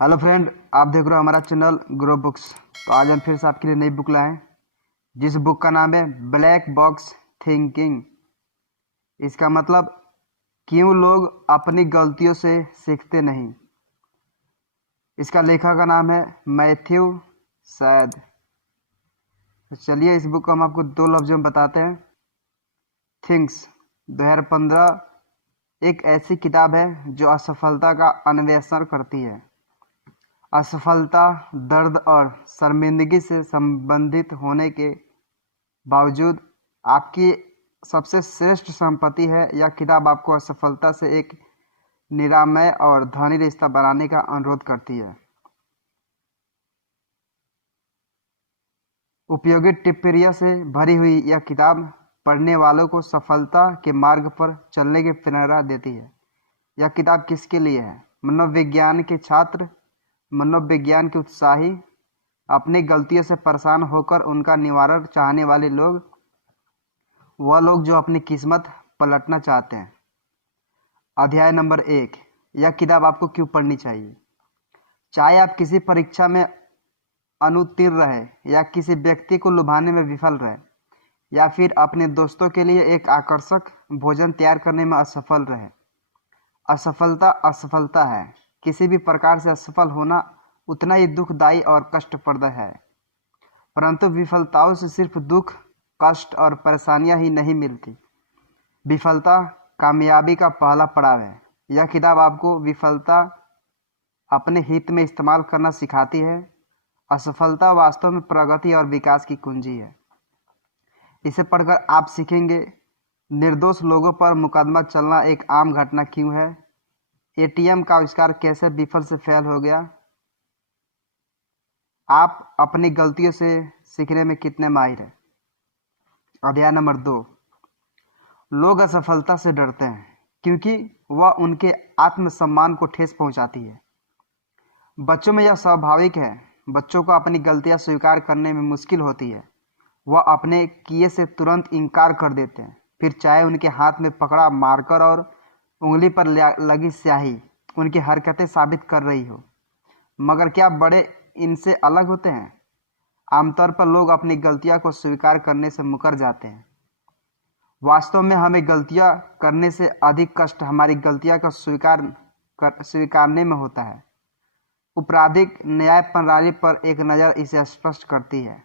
Hello friend, आप देख रहे हो हमारा चैनल ग्रो बुक्स। तो आज हम फिर से आपके लिए नई बुक लाए हैं, जिस बुक का नाम है ब्लैक बॉक्स थिंकिंग। इसका मतलब क्यों लोग अपनी गलतियों से सीखते नहीं। इसका लेखक का नाम है मैथ्यू सैड। तो चलिए इस बुक को हम आपको दो लफ्जों में बताते हैं। थिंग्स 2015 एक ऐसी किताब है जो असफलता का अन्वेषण करती है। असफलता दर्द और शर्मिंदगी से संबंधित होने के बावजूद आपकी सबसे श्रेष्ठ संपत्ति है। यह किताब आपको असफलता से एक निरामय और धनी रिश्ता बनाने का अनुरोध करती है। उपयोगी टिप्पणियों से भरी हुई यह किताब पढ़ने वालों को सफलता के मार्ग पर चलने की प्रेरणा देती है। यह किताब किसके लिए है? मनोविज्ञान के छात्र, मनोविज्ञान के उत्साही, अपनी गलतियों से परेशान होकर उनका निवारण चाहने वाले लोग, वह लोग जो अपनी किस्मत पलटना चाहते हैं। अध्याय नंबर 1, यह किताब आपको क्यों पढ़नी चाहिए। चाहे आप किसी परीक्षा में अनुत्तीर्ण रहे या किसी व्यक्ति को लुभाने में विफल रहे या फिर अपने दोस्तों के लिए एक आकर्षक भोजन तैयार करने में असफल रहे, असफलता असफलता है। किसी भी प्रकार से असफल होना उतना ही दुखदायी और कष्टप्रद है। परंतु विफलताओं से सिर्फ दुख, कष्ट और परेशानियां ही नहीं मिलती। विफलता कामयाबी का पहला पड़ाव है। यह किताब आपको विफलता अपने हित में इस्तेमाल करना सिखाती है। असफलता वास्तव में प्रगति और विकास की कुंजी है। इसे पढ़कर आप सीखेंगे निर्दोष लोगों पर मुकदमा चलना एक आम घटना क्यों है, एटीएम का आविष्कार कैसे विफल से फेल हो गया, आप अपनी गलतियों से सीखने में कितने माहिर हैं। अध्याय नंबर 2, लोग असफलता से डरते हैं क्योंकि वह उनके आत्मसम्मान को ठेस पहुंचाती है। बच्चों में यह स्वाभाविक है। बच्चों को अपनी गलतियां स्वीकार करने में मुश्किल होती है। वह अपने किए से तुरंत इनकार कर देते हैं, फिर चाहे उनके हाथ में पकड़ा मार्कर और उंगली पर लगी स्याही उनकी हरकतें साबित कर रही हो। मगर क्या बड़े इनसे अलग होते हैं? आमतौर पर लोग अपनी गलतियां को स्वीकार करने से मुकर जाते हैं। वास्तव में हमें गलतियां करने से अधिक कष्ट हमारी गलतियां को स्वीकारने में होता है। आपराधिक न्याय प्रणाली पर एक नज़र इसे स्पष्ट करती है।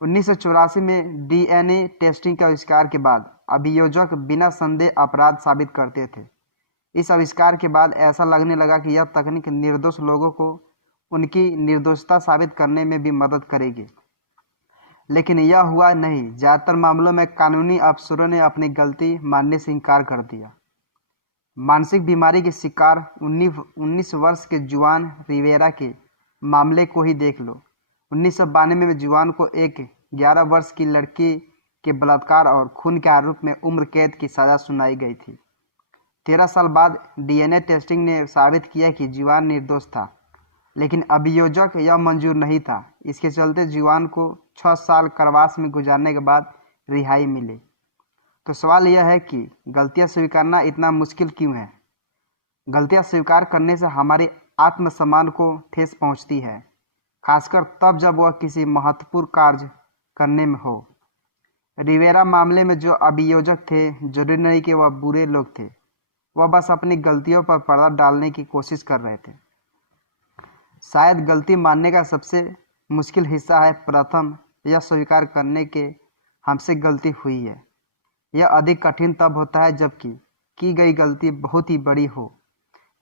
1984 में डीएनए टेस्टिंग के आविष्कार के बाद अभियोजक बिना संदेह अपराध साबित करते थे। इस आविष्कार के बाद ऐसा लगने लगा कि यह तकनीक निर्दोष लोगों को उनकी निर्दोषता साबित करने में भी मदद करेगी, लेकिन यह हुआ नहीं। ज़्यादातर मामलों में कानूनी अफसरों ने अपनी गलती मानने से इनकार कर दिया। मानसिक बीमारी के शिकार 19 वर्ष के जुआन रिवेरा के मामले को ही देख लो। 1992 में जुआन को एक 11 वर्ष की लड़की के बलात्कार और खून के आरोप में उम्र कैद की सजा सुनाई गई थी। 13 साल बाद डीएनए टेस्टिंग ने साबित किया कि जुआन निर्दोष था, लेकिन अभियोजक यह मंजूर नहीं था। इसके चलते जुआन को 6 साल कारावास में गुजारने के बाद रिहाई मिली। तो सवाल यह है कि गलतियां स्वीकारना इतना मुश्किल क्यों है। गलतियां स्वीकार करने से हमारे आत्मसम्मान को ठेस पहुंचती है, खासकर तब जब वह किसी महत्वपूर्ण कार्य करने में हो। रिवेरा मामले में जो अभियोजक थे, जरूरी नहीं कि वह बुरे लोग थे। वह बस अपनी गलतियों पर पर्दा डालने की कोशिश कर रहे थे। शायद गलती मानने का सबसे मुश्किल हिस्सा है प्रथम यह स्वीकार करने के हमसे गलती हुई है। यह अधिक कठिन तब होता है जबकि की गई गलती बहुत ही बड़ी हो,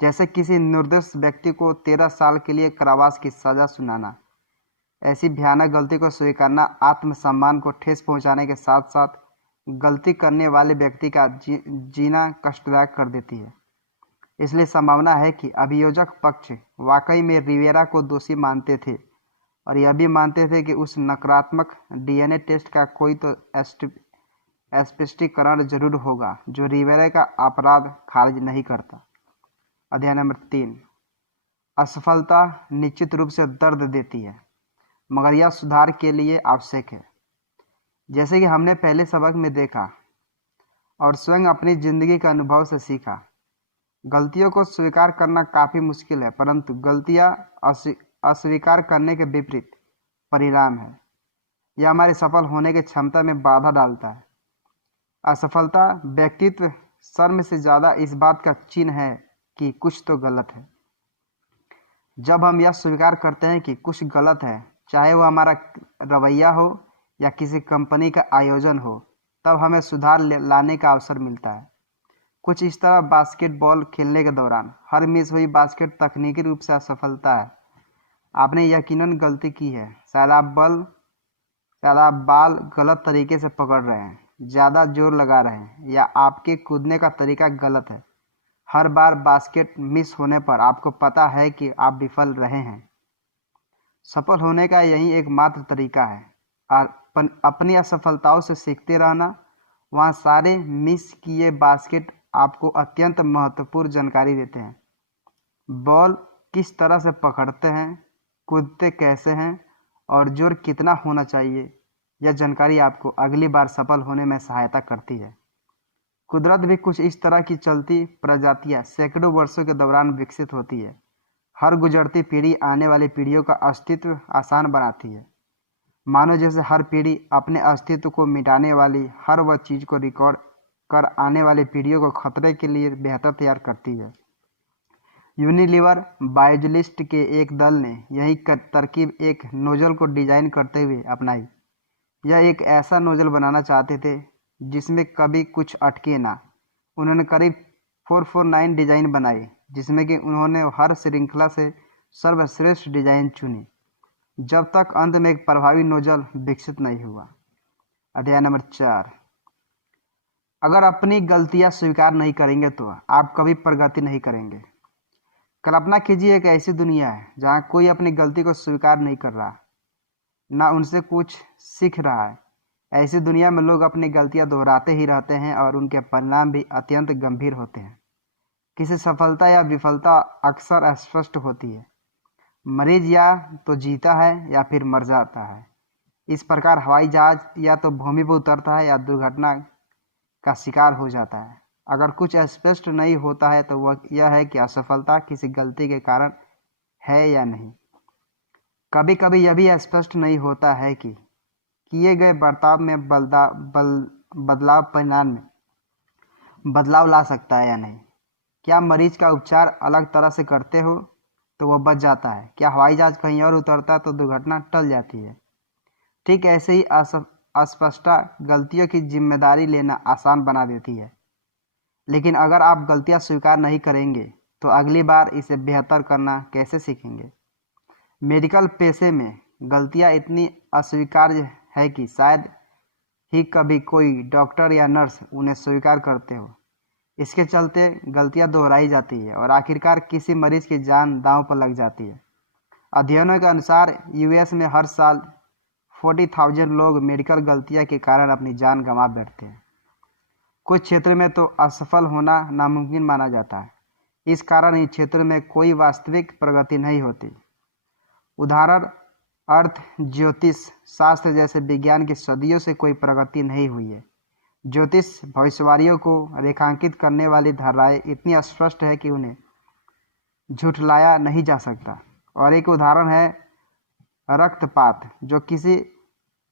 जैसे किसी निर्दोष व्यक्ति को 13 साल के लिए कारावास की सजा सुनाना। ऐसी भयानक गलती को स्वीकारना आत्मसम्मान को ठेस पहुंचाने के साथ साथ गलती करने वाले व्यक्ति का जीना कष्टदायक कर देती है। इसलिए संभावना है कि अभियोजक पक्ष वाकई में रिवेरा को दोषी मानते थे और यह भी मानते थे कि उस नकारात्मक डीएनए टेस्ट का कोई तो स्पष्टीकरण जरूर होगा जो रिवेरा का अपराध खारिज नहीं करता। अध्याय नंबर 3, असफलता निश्चित रूप से दर्द देती है, मगर यह सुधार के लिए आवश्यक है। जैसे कि हमने पहले सबक में देखा और स्वयं अपनी जिंदगी के अनुभव से सीखा, गलतियों को स्वीकार करना काफी मुश्किल है, परंतु गलतियां अस्वीकार करने के विपरीत परिणाम है। यह हमारे सफल होने की क्षमता में बाधा डालता है। असफलता व्यक्तित्व शर्म से ज्यादा इस बात का चिन्ह है कि कुछ तो गलत है। जब हम यह स्वीकार करते हैं कि कुछ गलत है, चाहे वह हमारा रवैया हो या किसी कंपनी का आयोजन हो, तब हमें सुधार लाने का अवसर मिलता है। कुछ इस तरह बास्केटबॉल खेलने के दौरान हर मिस हुई बास्केट तकनीकी रूप से असफलता है। आपने यकीनन गलती की है। शायद आप बाल गलत तरीके से पकड़ रहे हैं, ज़्यादा जोर लगा रहे हैं, या आपके कूदने का तरीका गलत है। हर बार बास्केट मिस होने पर आपको पता है कि आप विफल रहे हैं। सफल होने का यही एकमात्र तरीका है, अपनी असफलताओं से सीखते रहना। वहाँ सारे मिस किए बास्केट आपको अत्यंत महत्वपूर्ण जानकारी देते हैं। बॉल किस तरह से पकड़ते हैं, कूदते कैसे हैं और जोर कितना होना चाहिए, यह जानकारी आपको अगली बार सफल होने में सहायता करती है। कुदरत भी कुछ इस तरह की चलती प्रजातियां सैकड़ों वर्षों के दौरान विकसित होती है। हर गुजरती पीढ़ी आने वाली पीढ़ियों का अस्तित्व आसान बनाती है, मानो जैसे हर पीढ़ी अपने अस्तित्व को मिटाने वाली हर वह चीज को रिकॉर्ड कर आने वाली पीढ़ियों को खतरे के लिए बेहतर तैयार करती है। यूनिलीवर बायोलॉजिस्ट के एक दल ने यही तरकीब एक नोजल को डिजाइन करते हुए अपनाई। यह एक ऐसा नोजल बनाना चाहते थे जिसमें कभी कुछ अटके ना। उन्होंने करीब 449 डिजाइन बनाए, जिसमें कि उन्होंने हर श्रृंखला से सर्वश्रेष्ठ डिजाइन चुनी, जब तक अंत में एक प्रभावी नोजल विकसित नहीं हुआ। अध्याय नंबर 4। अगर अपनी गलतियां स्वीकार नहीं करेंगे तो आप कभी प्रगति नहीं करेंगे। कल्पना कीजिए एक ऐसी दुनिया है जहां कोई अपनी गलती को स्वीकार नहीं कर रहा, ना उनसे कुछ सीख रहा है। ऐसी दुनिया में लोग अपनी गलतियां दोहराते ही रहते हैं और उनके परिणाम भी अत्यंत गंभीर होते हैं। किसी सफलता या विफलता अक्सर अस्पष्ट होती है। मरीज या तो जीता है या फिर मर जाता है। इस प्रकार हवाई जहाज या तो भूमि पर उतरता है या दुर्घटना का शिकार हो जाता है। अगर कुछ स्पष्ट नहीं होता है तो वह यह है कि असफलता किसी गलती के कारण है या नहीं। कभी कभी यह भी स्पष्ट नहीं होता है कि किए गए बर्ताव में बदलाव परिणाम में बदलाव ला सकता है या नहीं। क्या मरीज का उपचार अलग तरह से करते हो तो वह बच जाता है? क्या हवाई जहाज कहीं और उतरता है तो दुर्घटना टल जाती है? ठीक ऐसे ही अस्पष्टता गलतियों की जिम्मेदारी लेना आसान बना देती है। लेकिन अगर आप गलतियां स्वीकार नहीं करेंगे तो अगली बार इसे बेहतर करना कैसे सीखेंगे? मेडिकल पेशे में गलतियां इतनी अस्वीकार्य है कि शायद ही कभी कोई डॉक्टर या नर्स उन्हें स्वीकार करते हो। इसके चलते गलतियां दोहराई जाती है और आखिरकार किसी मरीज की जान दांव पर लग जाती है। अध्ययनों के अनुसार यूएस में हर साल 40,000 लोग मेडिकल गलतियां के कारण अपनी जान गंवा बैठते हैं। कुछ क्षेत्र में तो असफल होना नामुमकिन माना जाता है। इस कारण इस क्षेत्र में कोई वास्तविक प्रगति नहीं होती। उदाहरण अर्थ ज्योतिष शास्त्र जैसे विज्ञान की सदियों से कोई प्रगति नहीं हुई है। ज्योतिष भविष्यवाणियों को रेखांकित करने वाली धारणाएं इतनी स्पष्ट है कि उन्हें झुठलाया नहीं जा सकता। और एक उदाहरण है रक्तपात, जो किसी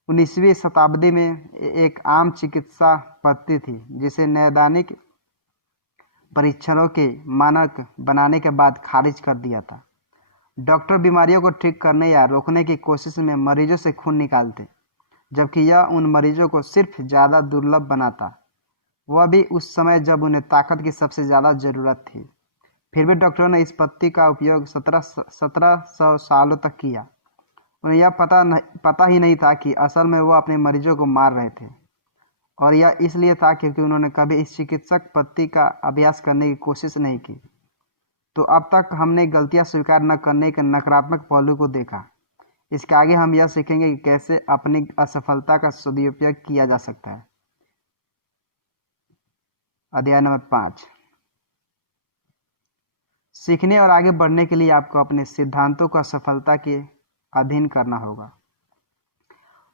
19वीं शताब्दी में एक आम चिकित्सा पद्धति थी जिसे नैदानिक परीक्षणों के मानक बनाने के बाद खारिज कर दिया था। डॉक्टर बीमारियों को ठीक करने या रोकने की कोशिश में मरीजों से खून निकालते, जबकि यह उन मरीजों को सिर्फ ज़्यादा दुर्लभ बनाता, वह भी उस समय जब उन्हें ताकत की सबसे ज़्यादा ज़रूरत थी। फिर भी डॉक्टरों ने इस पद्धति का उपयोग 1700 सालों तक किया। उन्हें यह पता ही नहीं था कि असल में वो अपने मरीजों को मार रहे थे, और यह इसलिए था क्योंकि उन्होंने कभी इस चिकित्सक पद्धति का अभ्यास करने की कोशिश नहीं की। तो अब तक हमने गलतियां स्वीकार न करने के नकारात्मक पहलू को देखा। इसके आगे हम यह सीखेंगे कि कैसे अपनी असफलता का सदुपयोग किया जा सकता है। अध्याय नंबर 5। सीखने और आगे बढ़ने के लिए आपको अपने सिद्धांतों को असफलता के अधीन करना होगा।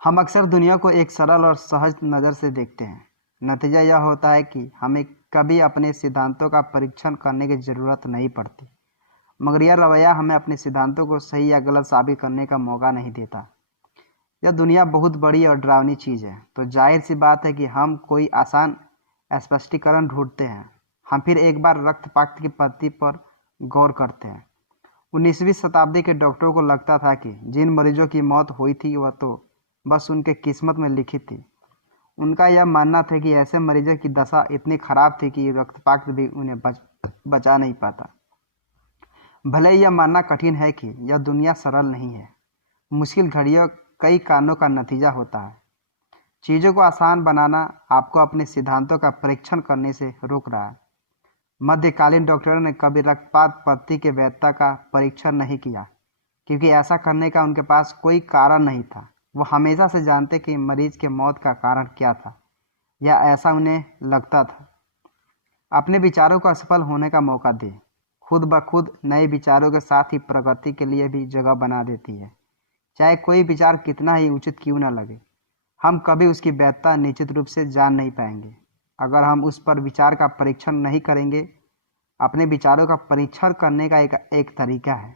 हम अक्सर दुनिया को एक सरल और सहज नज़र से देखते हैं। नतीजा यह होता है कि हम एक कभी अपने सिद्धांतों का परीक्षण करने की ज़रूरत नहीं पड़ती, मगर यह रवैया हमें अपने सिद्धांतों को सही या गलत साबित करने का मौका नहीं देता। यह दुनिया बहुत बड़ी और डरावनी चीज़ है, तो जाहिर सी बात है कि हम कोई आसान स्पष्टीकरण ढूंढते हैं। हम फिर एक बार रक्तपात की पद्धति पर गौर करते हैं। 19वीं शताब्दी के डॉक्टरों को लगता था कि जिन मरीजों की मौत हुई थी वह तो बस उनके किस्मत में लिखी थी। उनका यह मानना था कि ऐसे मरीजों की दशा इतनी खराब थी कि रक्तपात भी उन्हें बचा नहीं पाता। भले ही यह मानना कठिन है कि यह दुनिया सरल नहीं है। मुश्किल घड़ियों कई कारणों का नतीजा होता है। चीज़ों को आसान बनाना आपको अपने सिद्धांतों का परीक्षण करने से रोक रहा है। मध्यकालीन डॉक्टरों ने कभी रक्तपात पद्धति के वैधता का परीक्षण नहीं किया, क्योंकि ऐसा करने का उनके पास कोई कारण नहीं था। वो हमेशा से जानते कि मरीज के मौत का कारण क्या था, या ऐसा उन्हें लगता था। अपने विचारों को असफल होने का मौका दे खुद ब खुद नए विचारों के साथ ही प्रगति के लिए भी जगह बना देती है, चाहे कोई विचार कितना ही उचित क्यों न लगे। हम कभी उसकी वैधता निश्चित रूप से जान नहीं पाएंगे अगर हम उस पर विचार का परीक्षण नहीं करेंगे। अपने विचारों का परीक्षण करने का एक तरीका है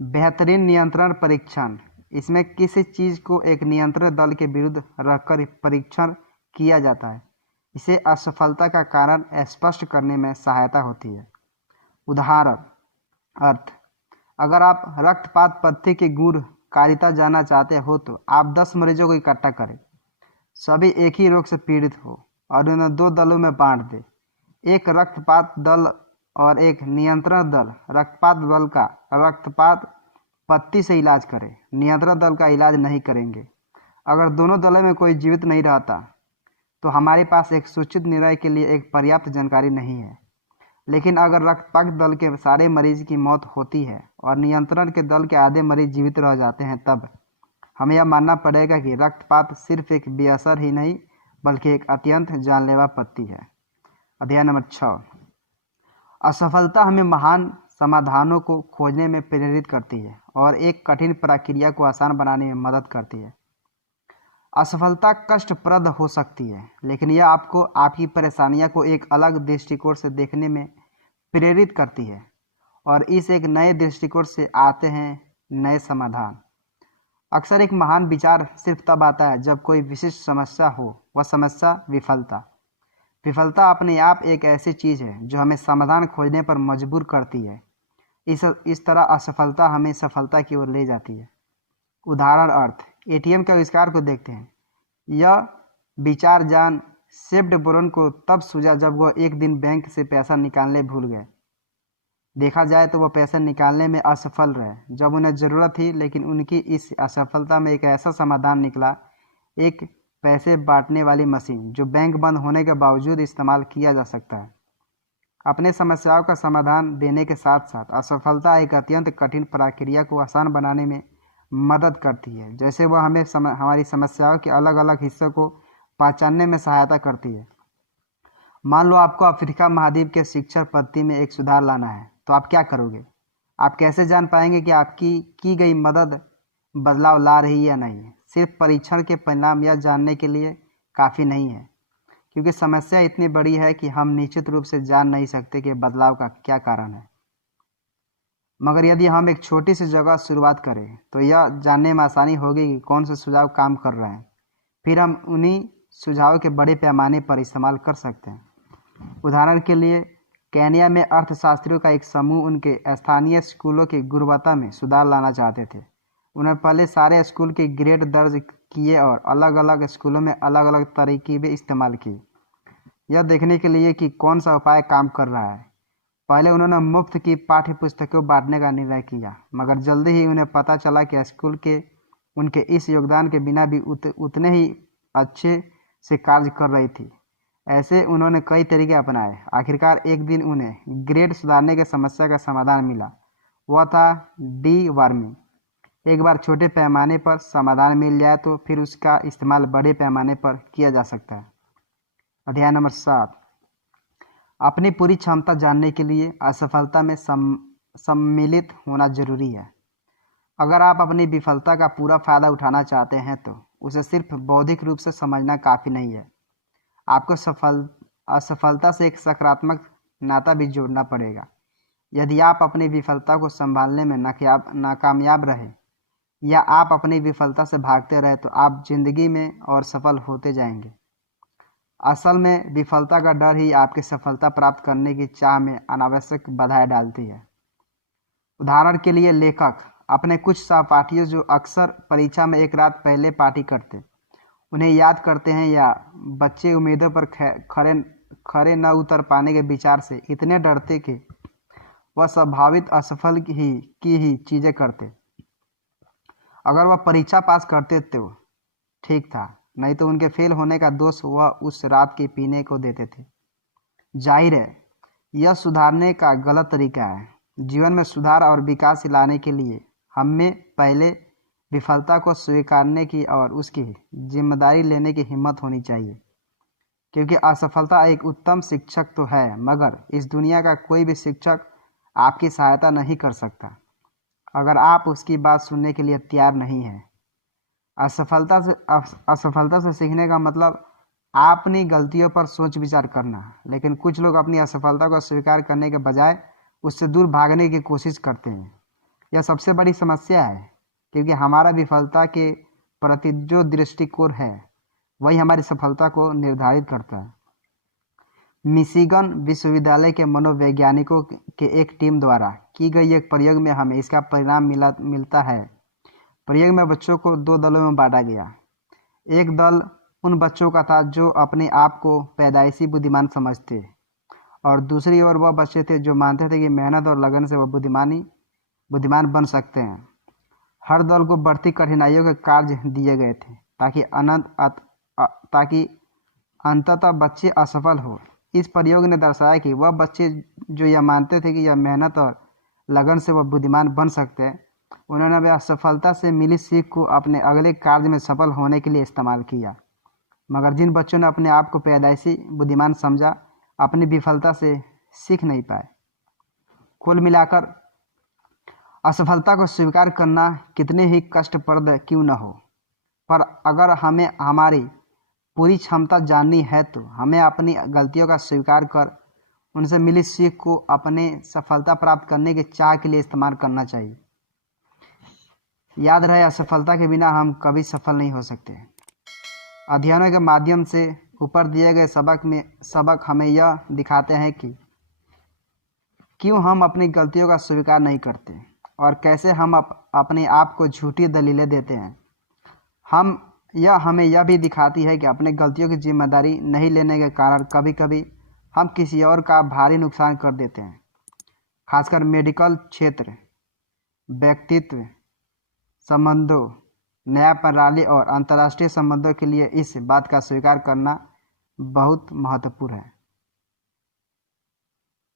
बेहतरीन नियंत्रण परीक्षण। इसमें किसी चीज़ को एक नियंत्रण दल के विरुद्ध रखकर परीक्षण किया जाता है। इसे असफलता का कारण स्पष्ट करने में सहायता होती है। उदाहरण अर्थ, अगर आप रक्तपात पद्धति की गुणकारिता जानना चाहते हो तो आप 10 मरीजों को इकट्ठा करें, सभी एक ही रोग से पीड़ित हो, और उन्हें 2 दलों में बांट दें, एक रक्तपात दल और एक नियंत्रण दल। रक्तपात दल का रक्तपात पद्धति से इलाज करें, नियंत्रण दल का इलाज नहीं करेंगे। अगर दोनों दलों में कोई जीवित नहीं रहता तो हमारे पास एक सूचित निर्णय के लिए एक पर्याप्त जानकारी नहीं है। लेकिन अगर रक्तपात दल के सारे मरीज की मौत होती है और नियंत्रण के दल के आधे मरीज जीवित रह जाते हैं, तब हमें यह मानना पड़ेगा कि रक्तपात सिर्फ एक बेअसर ही नहीं बल्कि एक अत्यंत जानलेवा पद्धति है। अध्याय नंबर 6। असफलता हमें महान समाधानों को खोजने में प्रेरित करती है और एक कठिन प्रक्रिया को आसान बनाने में मदद करती है। असफलता कष्टप्रद हो सकती है, लेकिन यह आपको आपकी परेशानियों को एक अलग दृष्टिकोण से देखने में प्रेरित करती है, और इस एक नए दृष्टिकोण से आते हैं नए समाधान। अक्सर एक महान विचार सिर्फ तब आता है जब कोई विशिष्ट समस्या हो। वह समस्या विफलता अपने आप एक ऐसी चीज़ है जो हमें समाधान खोजने पर मजबूर करती है। इस तरह असफलता हमें सफलता की ओर ले जाती है। उदाहरण अर्थ, एटीएम के आविष्कार को देखते हैं। यह विचार जॉन सेप्ट-बोरन को तब सूझा जब वह एक दिन बैंक से पैसा निकालने भूल गए। देखा जाए तो वह पैसे निकालने में असफल रहे जब उन्हें ज़रूरत थी, लेकिन उनकी इस असफलता में एक ऐसा समाधान निकला, एक पैसे बांटने वाली मशीन जो बैंक बंद होने के बावजूद इस्तेमाल किया जा सकता है। अपने समस्याओं का समाधान देने के साथ साथ असफलता एक अत्यंत कठिन प्रक्रिया को आसान बनाने में मदद करती है। जैसे वह हमें हमारी समस्याओं के अलग अलग हिस्सों को पहचानने में सहायता करती है। मान लो आपको अफ्रीका महाद्वीप के शिक्षा पद्धति में एक सुधार लाना है, तो आप क्या करोगे? आप कैसे जान पाएंगे कि आपकी की गई मदद बदलाव ला रही है या नहीं? सिर्फ परीक्षण के परिणाम यह जानने के लिए काफ़ी नहीं है, क्योंकि समस्या इतनी बड़ी है कि हम निश्चित रूप से जान नहीं सकते कि बदलाव का क्या कारण है। मगर यदि हम एक छोटी सी जगह शुरुआत करें तो यह जानने में आसानी होगी कि कौन से सुझाव काम कर रहे हैं। फिर हम उन्हीं सुझावों के बड़े पैमाने पर इस्तेमाल कर सकते हैं। उदाहरण के लिए, केन्या में अर्थशास्त्रियों का एक समूह उनके स्थानीय स्कूलों की गुणवत्ता में सुधार लाना चाहते थे। उन्होंने पहले सारे स्कूल के ग्रेड दर्ज किए और अलग अलग स्कूलों में अलग अलग तरकीबें इस्तेमाल की, यह देखने के लिए कि कौन सा उपाय काम कर रहा है। पहले उन्होंने मुफ्त की पाठ्य पुस्तकें बांटने का निर्णय किया, मगर जल्दी ही उन्हें पता चला कि स्कूल के उनके इस योगदान के बिना भी उतने ही अच्छे से कार्य कर रही थी। ऐसे उन्होंने कई तरीके अपनाए। आखिरकार एक दिन उन्हें ग्रेड सुधारने की समस्या का समाधान मिला। वह था डी वार्मिंग। एक बार छोटे पैमाने पर समाधान मिल जाए तो फिर उसका इस्तेमाल बड़े पैमाने पर किया जा सकता है। अध्याय नंबर 7। अपनी पूरी क्षमता जानने के लिए असफलता में सम्मिलित होना जरूरी है। अगर आप अपनी विफलता का पूरा फायदा उठाना चाहते हैं तो उसे सिर्फ बौद्धिक रूप से समझना काफ़ी नहीं है। असफलता से एक सकारात्मक नाता भी जोड़ना पड़ेगा। यदि आप अपनी विफलता को संभालने में नाकामयाब रहे या आप अपनी विफलता से भागते रहे तो आप जिंदगी में और सफल होते जाएंगे। असल में विफलता का डर ही आपकी सफलता प्राप्त करने की चाह में अनावश्यक बाधाएं डालती है। उदाहरण के लिए लेखक अपने कुछ सहपाठियों जो अक्सर परीक्षा में एक रात पहले पार्टी करते उन्हें याद करते हैं, या बच्चे उम्मीदों पर खरे न उतर पाने के विचार से इतने डरते कि वह संभावित असफल की ही चीजें करते। अगर वह परीक्षा पास करते तो ठीक था, नहीं तो उनके फेल होने का दोष वह उस रात के पीने को देते थे। जाहिर है यह सुधारने का गलत तरीका है। जीवन में सुधार और विकास लाने के लिए हमें पहले विफलता को स्वीकारने की और उसकी जिम्मेदारी लेने की हिम्मत होनी चाहिए, क्योंकि असफलता एक उत्तम शिक्षक तो है, मगर इस दुनिया का कोई भी शिक्षक आपकी सहायता नहीं कर सकता अगर आप उसकी बात सुनने के लिए तैयार नहीं हैं। असफलता से सीखने का मतलब अपनी गलतियों पर सोच विचार करना, लेकिन कुछ लोग अपनी असफलता को स्वीकार करने के बजाय उससे दूर भागने की कोशिश करते हैं। यह सबसे बड़ी समस्या है, क्योंकि हमारा विफलता के प्रति जो दृष्टिकोण है वही हमारी सफलता को निर्धारित करता है। मिशिगन विश्वविद्यालय के मनोवैज्ञानिकों के एक टीम द्वारा की गई एक प्रयोग में हमें इसका परिणाम मिलता है। प्रयोग में बच्चों को 2 दलों में बांटा गया। एक दल उन बच्चों का था जो अपने आप को पैदाइशी बुद्धिमान समझते, और दूसरी ओर वह बच्चे थे जो मानते थे कि मेहनत और लगन से वह बुद्धिमान बन सकते हैं। हर दल को बढ़ती कठिनाइयों के कार्य दिए गए थे ताकि अंततः बच्चे असफल हो। इस प्रयोग ने दर्शाया कि वह बच्चे जो यह मानते थे कि यह मेहनत और लगन से वह बुद्धिमान बन सकते हैं, उन्होंने वह असफलता से मिली सीख को अपने अगले कार्य में सफल होने के लिए इस्तेमाल किया। मगर जिन बच्चों ने अपने आप को पैदाइशी बुद्धिमान समझा, अपनी विफलता से सीख नहीं पाए। कुल मिलाकर असफलता को स्वीकार करना कितने ही कष्टप्रद क्यों न हो, पर अगर हमें हमारी पूरी क्षमता जाननी है तो हमें अपनी गलतियों का स्वीकार कर उनसे मिली सीख को अपने सफलता प्राप्त करने के चाह के लिए इस्तेमाल करना चाहिए। याद रहे, असफलता के बिना हम कभी सफल नहीं हो सकते। अध्ययनों के माध्यम से ऊपर दिए गए सबक हमें यह दिखाते हैं कि क्यों हम अपनी गलतियों का स्वीकार नहीं करते और कैसे हम अपने आप को झूठी दलीलें देते हैं। हमें यह भी दिखाती है कि अपने गलतियों की जिम्मेदारी नहीं लेने के कारण कभी कभी हम किसी और का भारी नुकसान कर देते हैं। खासकर मेडिकल क्षेत्र, व्यक्तित्व संबंधों, न्याय प्रणाली और अंतर्राष्ट्रीय संबंधों के लिए इस बात का स्वीकार करना बहुत महत्वपूर्ण है।